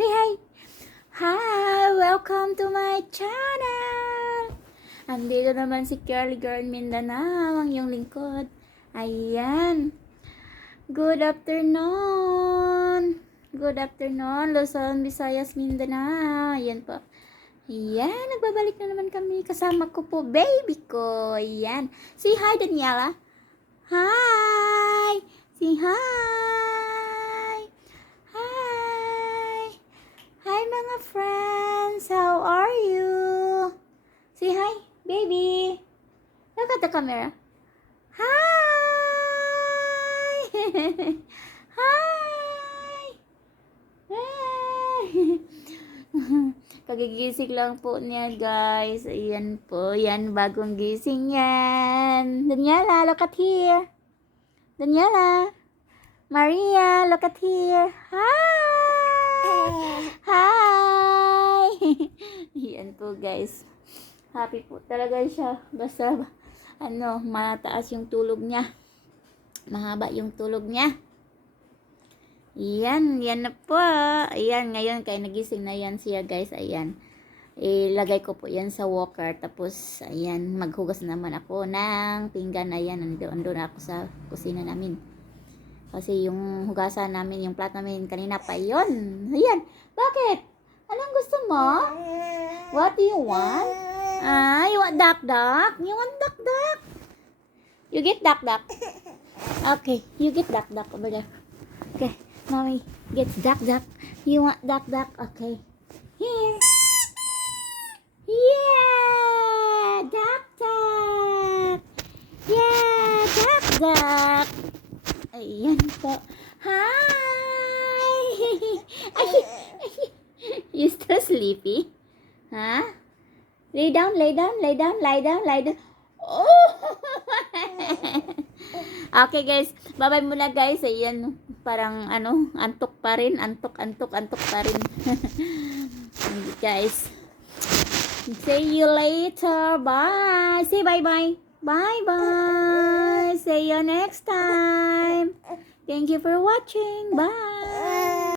Say hi. Hi, welcome to my channel. Andito naman si Curly Girl Mindanao, ang iyong lingkod. Ayan. Good afternoon. Good afternoon, Luzon, Visayas, Mindanao. Ayan po. Ayan, nagbabalik na naman kami. Kasama ko po, baby ko. Ayan. Say hi, Daniela. Hi! Say hi! Hi! Hi, mga friends! How are you? Say hi, baby! Look at the camera. Hi! hi! Hi! Kagigising lang po niya, guys. Ayan po. Yan, bagong gising yan. Daniela, look at here. Daniela. Maria, look at here. Hi! Hi! Yan po, guys. Happy po talaga siya. Basta, ano, mataas yung tulog niya. Mahaba yung tulog niya. Yan, yan na po. Ayan, ngayon kay nagising na yan siya guys. Ayan. Ilagay ko po yan sa walker. Tapos, ayan, maghugas naman ako ng pinggan. Ayan, nandun, nandun ako sa kusina namin. Kasi yung hugasan namin, yung plat namin kanina pa yon. Ayan, bakit? Anong gusto mo? What do you want? Ah, you want duck duck? You want duck duck? You get duck duck. Okay, you get duck duck over there. Okay, mommy gets duck duck. You want duck duck? Okay. Here. Yeah, duck duck. Yeah, duck duck. Ayan po. Hi! Ay, you still sleepy? Huh? Lay down, lay down, lay down, lie down, lie down. Oh! okay guys, bye-bye muna guys. Ayan, parang ano, antok pa rin, antok, antok, antok pa rin. guys. See you later. Bye. Say bye-bye. Bye-bye. See you next time. Thank you for watching. Bye.